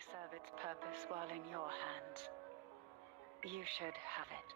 only serve its purpose while in your hands. You should have it.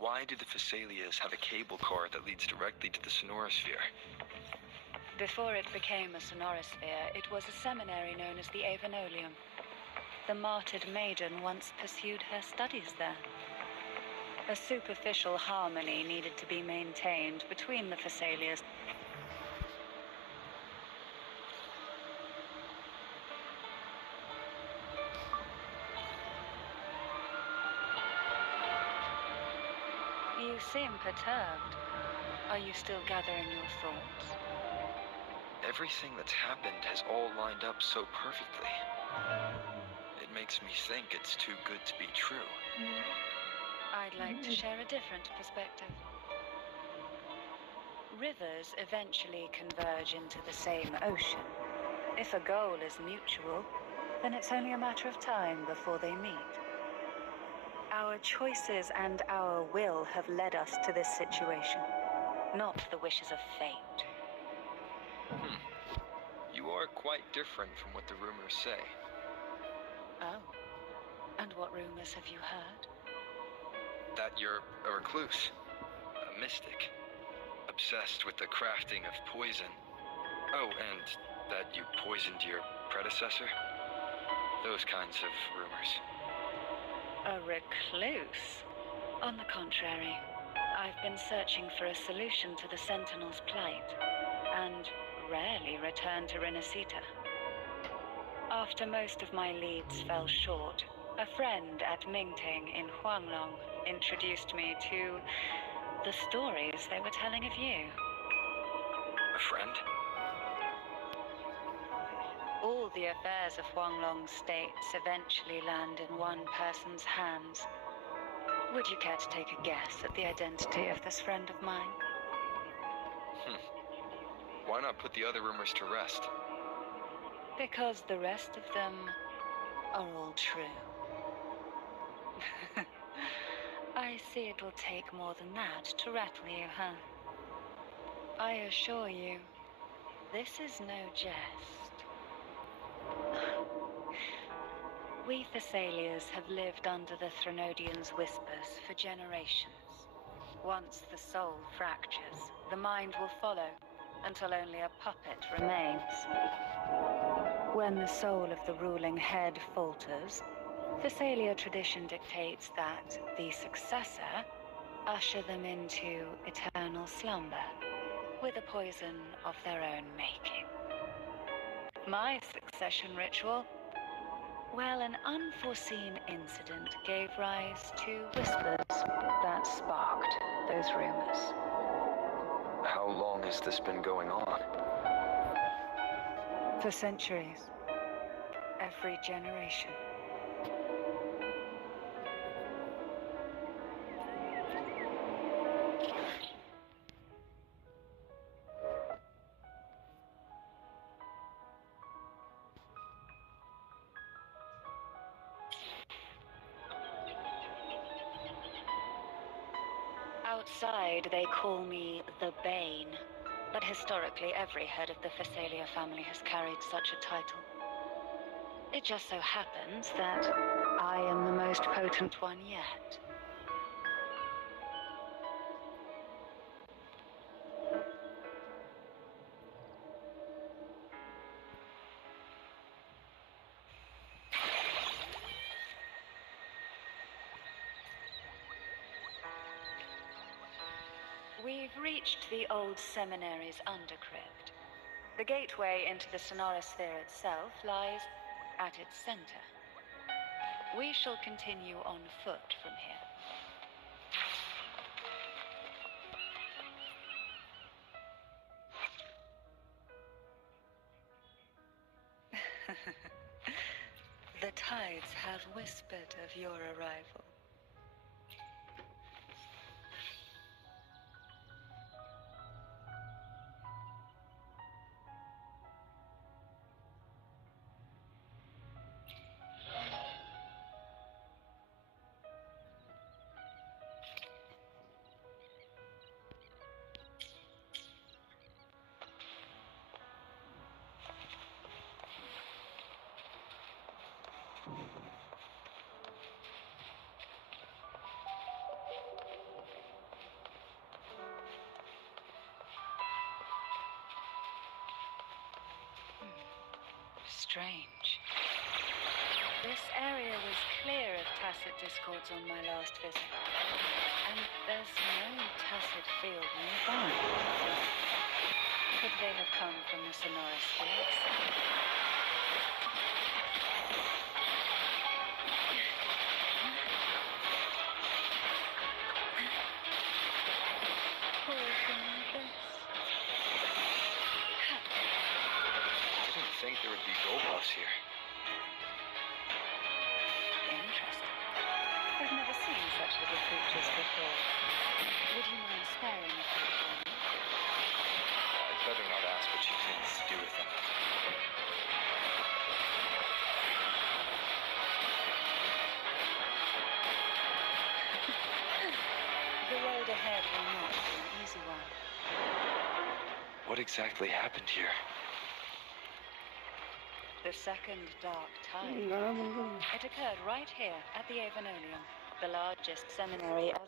Why do the Phasalias have a cable car that leads directly to the sonorosphere? Before it became a sonorosphere, it was a seminary known as the Avenolium. The martyred maiden once pursued her studies there. A superficial harmony needed to be maintained between the Phasalias. You seem perturbed. Are you still gathering your thoughts? Everything that's happened has all lined up so perfectly. It makes me think it's too good to be true. I'd like to share a different perspective. Rivers eventually converge into the same ocean. If a goal is mutual, then it's only a matter of time before they meet. Our choices and our will have led us to this situation, not the wishes of fate. You are quite different from what the rumors say. Oh, and what rumors have you heard? That you're a recluse, a mystic, obsessed with the crafting of poison. Oh, and that you poisoned your predecessor? Those kinds of rumors. A recluse? On the contrary, I've been searching for a solution to the Sentinel's plight, and rarely return to Renacita. After most of my leads fell short, a friend at Mingting in Huanglong introduced me to the stories they were telling of you. A friend? All the affairs of Huanglong states eventually land in one person's hands. Would you care to take a guess at the identity of this friend of mine? Why not put the other rumors to rest? Because the rest of them are all true. I see it'll take more than that to rattle you, huh? I assure you, this is no jest. We Thessalians have lived under the Threnodians' whispers for generations. Once the soul fractures, the mind will follow, until only a puppet remains. When the soul of the ruling head falters, Thessalia tradition dictates that the successor usher them into eternal slumber, with a poison of their own making. My succession ritual? Well, an unforeseen incident gave rise to whispers that sparked those rumors. How long has this been going on? For centuries. Every generation. Outside, they call me the Bane. But historically, every head of the Phasalia family has carried such a title. It just so happens that I am the most potent one yet. We've reached the old seminary's undercrypt. The gateway into the Sonorosphere itself lies at its center. We shall continue on foot from here. The tides have whispered of your arrival. Strange. This area was clear of tacit discords on my last visit. And there's no tacit field nearby. Could they have come from the Sonorosphere itself? I didn't think there would be goldbuffs here. Interesting. I've never seen such little creatures before. Would you mind sparing a few for me? I'd better not ask what she thinks to do with them. The road ahead will not be an easy one. What exactly happened here? The second dark tide. It occurred right here at the Avenolium, the largest seminary of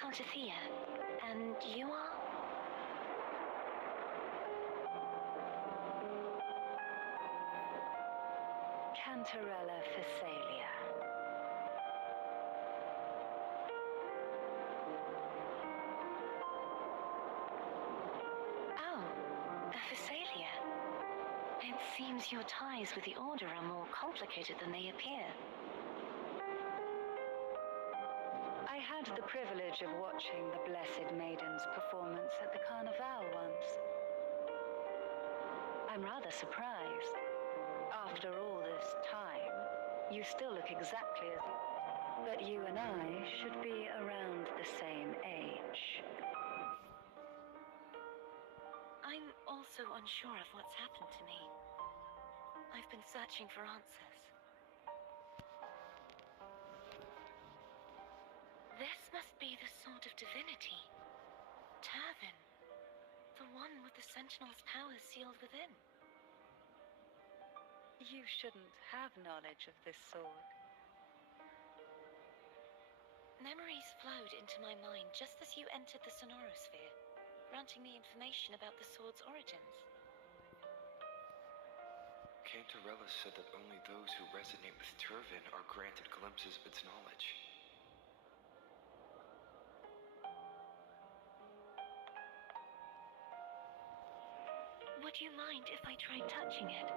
Cartathea. And you are? Cantarella Phasalia. Oh, a Phasalia. It seems your ties with the Order are more complicated than they appear. I had the privilege of watching the Blessed Maiden's performance at the Carnival once. I'm rather surprised. After all this time, you still look exactly as... But you and I should be around the same age. I'm also unsure of what's happened to me. I've been searching for answers. This must be the sword of divinity. Turvin. The one with the Sentinel's powers sealed within. You shouldn't have knowledge of this sword. Memories flowed into my mind just as you entered the Sonorosphere, granting me information about the sword's origins. Cantarella said that only those who resonate with Turvin are granted glimpses of its knowledge. Would you mind if I tried touching it?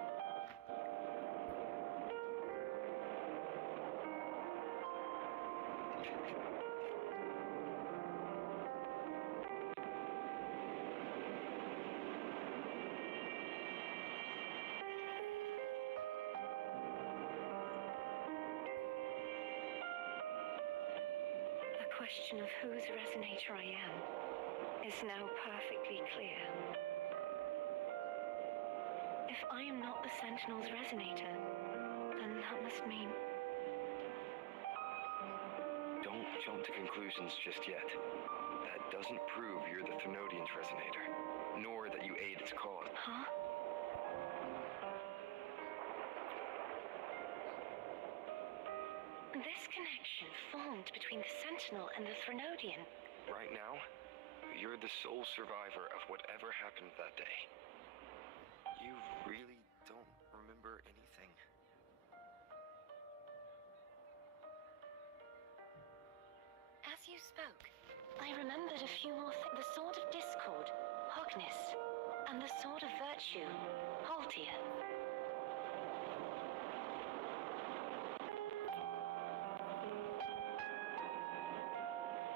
The question of whose resonator I am is now perfectly clear. If I am not the Sentinel's resonator, then that must mean... Don't jump to conclusions just yet. That doesn't prove you're the Thenodian's resonator, nor that you aid its cause. Huh? This connection formed between the Sentinel and the Thenodian. Right now, you're the sole survivor of whatever happened that day. You really don't remember anything? As you spoke, I remembered a few more things. The Sword of Discord, Hogness, and the Sword of Virtue, Haltia.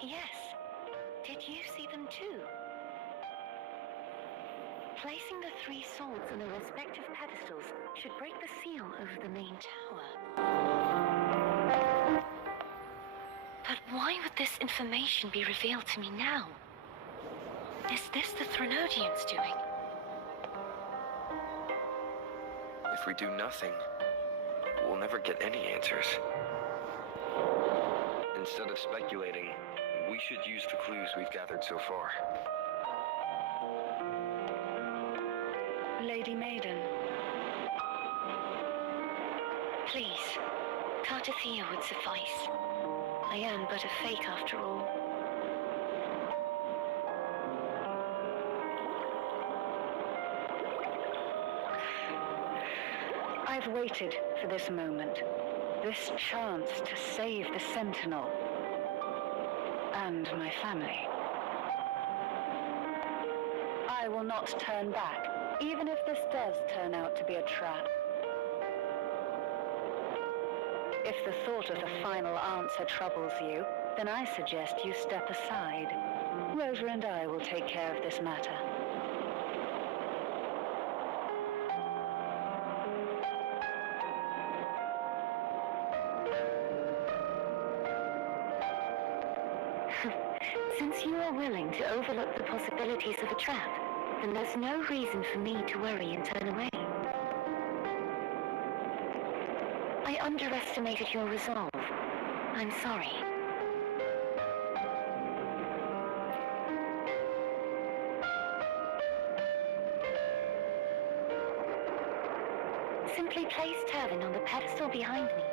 Yes. Did you see them too? Placing the three swords on their respective pedestals should break the seal over the main tower. But why would this information be revealed to me now? Is this the Thenodian's doing? If we do nothing, we'll never get any answers. Instead of speculating, we should use the clues we've gathered so far. Lady Maiden. Please, Cartathea would suffice. I am but a fake after all. I've waited for this moment, this chance to save the Sentinel and my family. I will not turn back, even if this does turn out to be a trap. If the thought of the final answer troubles you, then I suggest you step aside. Rosa and I will take care of this matter. Since you are willing to overlook the possibilities of a trap, then there's no reason for me to worry and turn away. I underestimated your resolve. I'm sorry. Simply place Turvin on the pedestal behind me.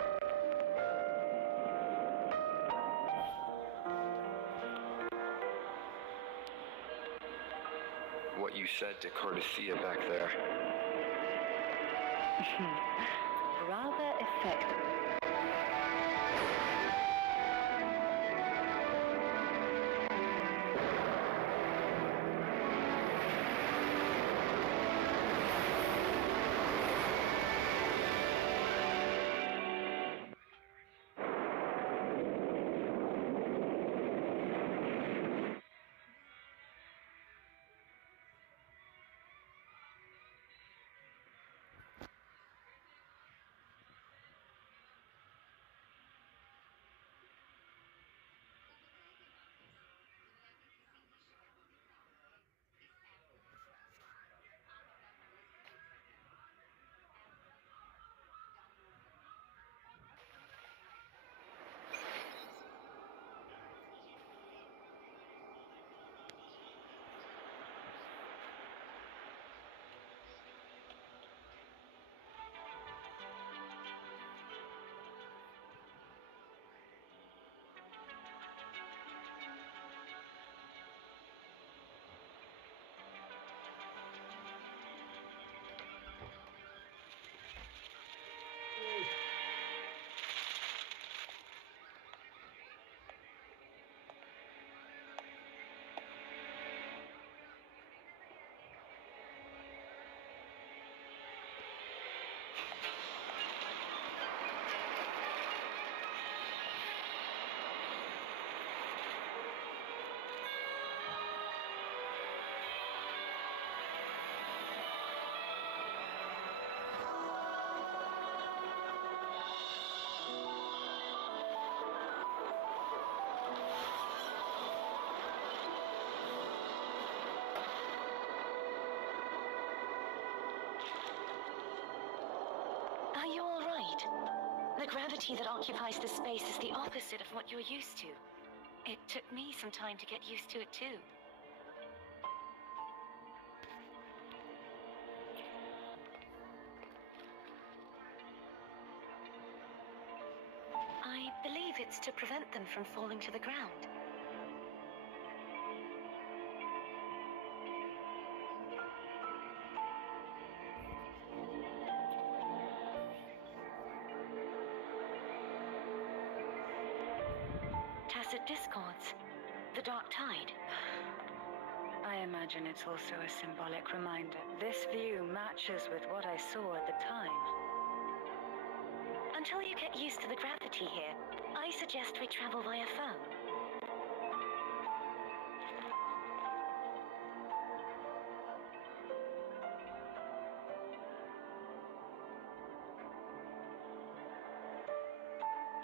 what you said to Cordesia back there. Rather effective. Are you all right? The gravity that occupies this space is the opposite of what you're used to. It took me some time to get used to it too. I believe it's to prevent them from falling to the ground. Tacit discords. The dark tide. I imagine it's also a symbolic reminder. This view matches with what I saw at the time. Until you get used to the gravity here, I suggest we travel via phone.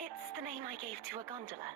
It's the name I gave to a gondola.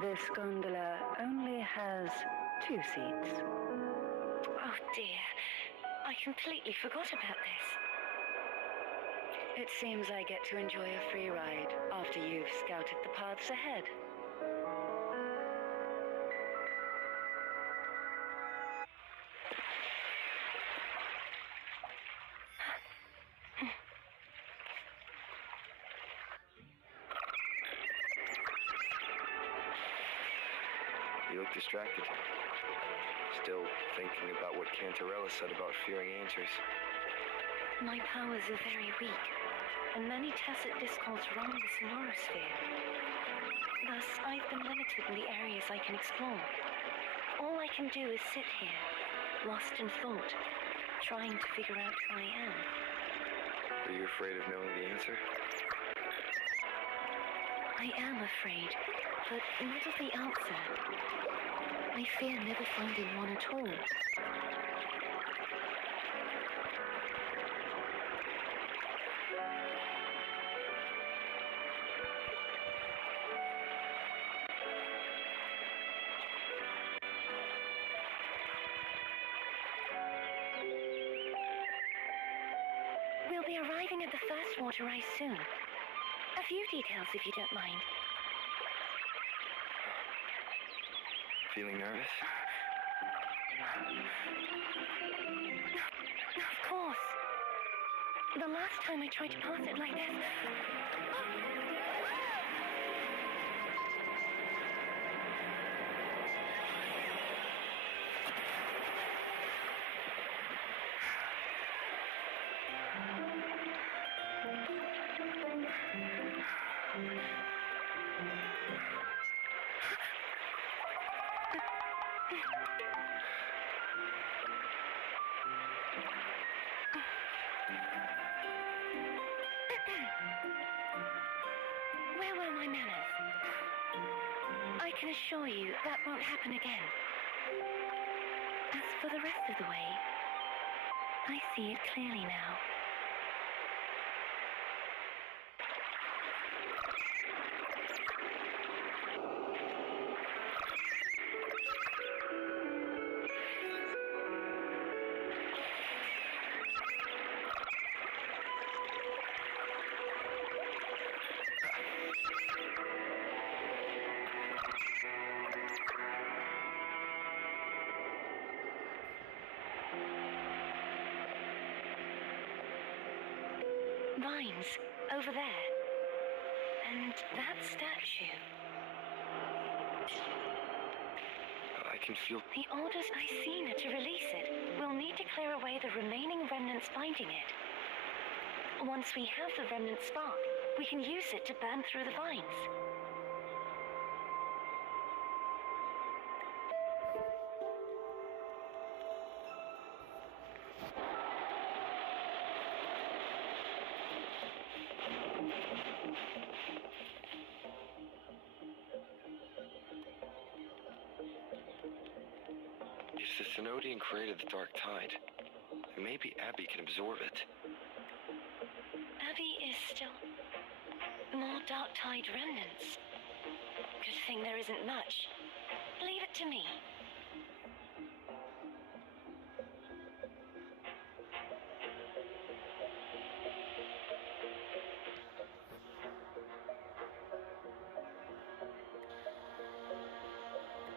This gondola only has 2 seats. Oh dear, I completely forgot about this. It seems I get to enjoy a free ride after you've scouted the paths ahead. You look distracted. Still thinking about what Cantarella said about fearing answers. My powers are very weak, and many tacit discords wrong the sonorosphere. Thus, I've been limited in the areas I can explore. All I can do is sit here, lost in thought, trying to figure out who I am. Are you afraid of knowing the answer? I am afraid, but not of the answer. I fear never finding one at all. We'll be arriving at the first water rise soon. A few details, if you don't mind. Feeling nervous? Of course. The last time I tried to pass it like this... Where were my manners? I can assure you that won't happen again. As for the rest of the way, I see it clearly now. Vines, over there. And that statue. I can feel... The orders I've seen are to release it. We'll need to clear away the remaining remnants binding it. Once we have the remnant spark, we can use it to burn through the vines. If the Thenodian created the Dark Tide, maybe Abby can absorb it. Abby is still... more Dark Tide remnants. Good thing there isn't much. Leave it to me.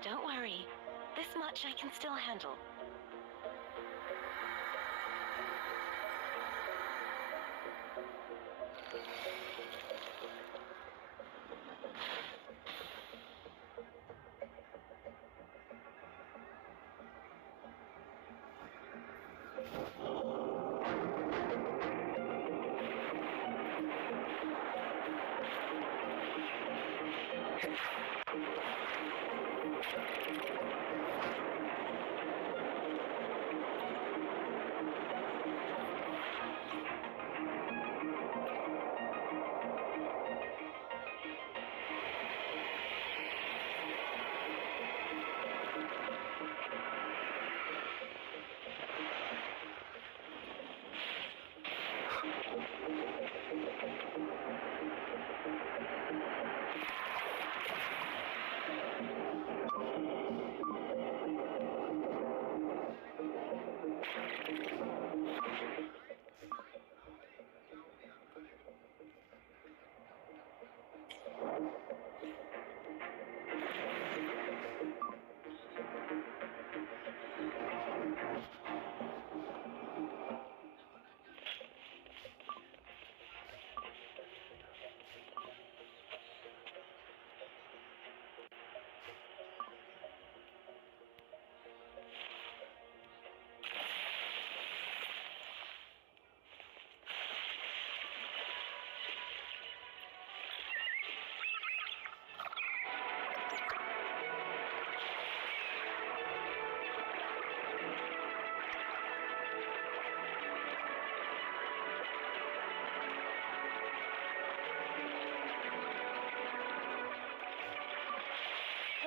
Don't worry. This much I can still handle.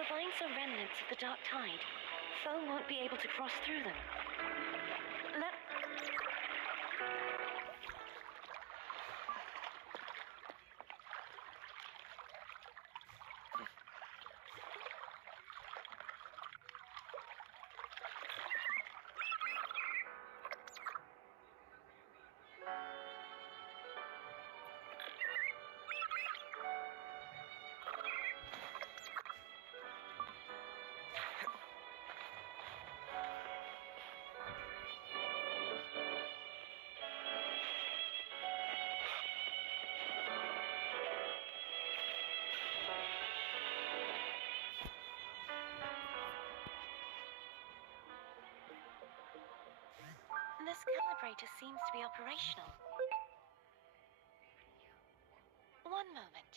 The vines are remnants of the dark tide. Foam won't be able to cross through them. Let... This calibrator seems to be operational. One moment.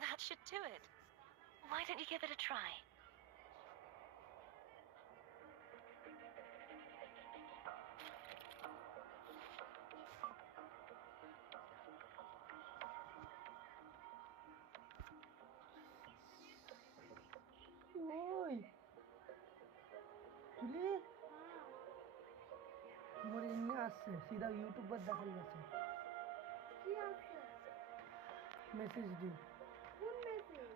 That should do it. Why don't you give it a try? ওই তুলি মোর এমনি আসছে সিধা YouTube पर দেখাই গেছে কি আছে মেসেজ দি কোন মেসেজ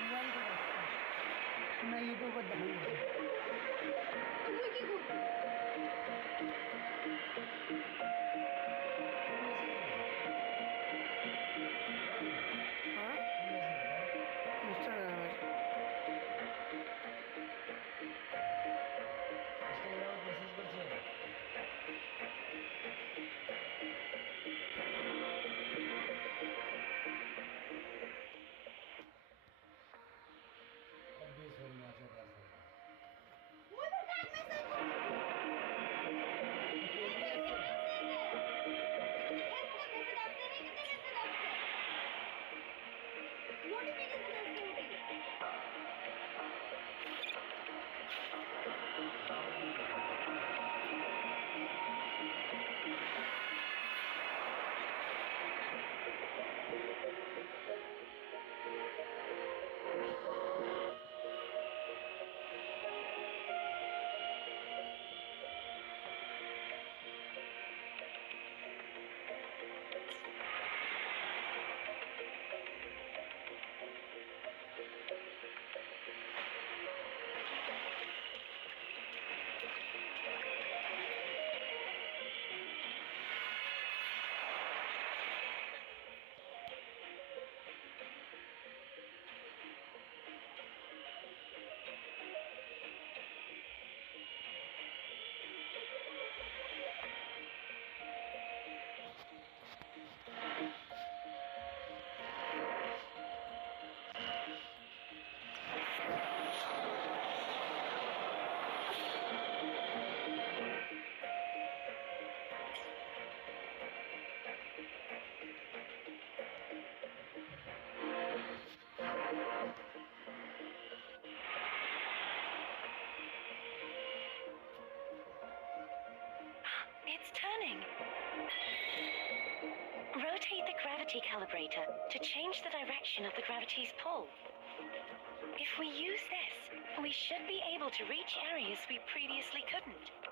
মোবাইল করে আসছে না ইউটিউব पर দেখাই গেছে তুমি কি করছো হ্যাঁ ইনস্টাগ্রামে মেসেজ করছে मुझे क्या message It's turning. Rotate the gravity calibrator to change the direction of the gravity's pull. If we use this, we should be able to reach areas we previously couldn't.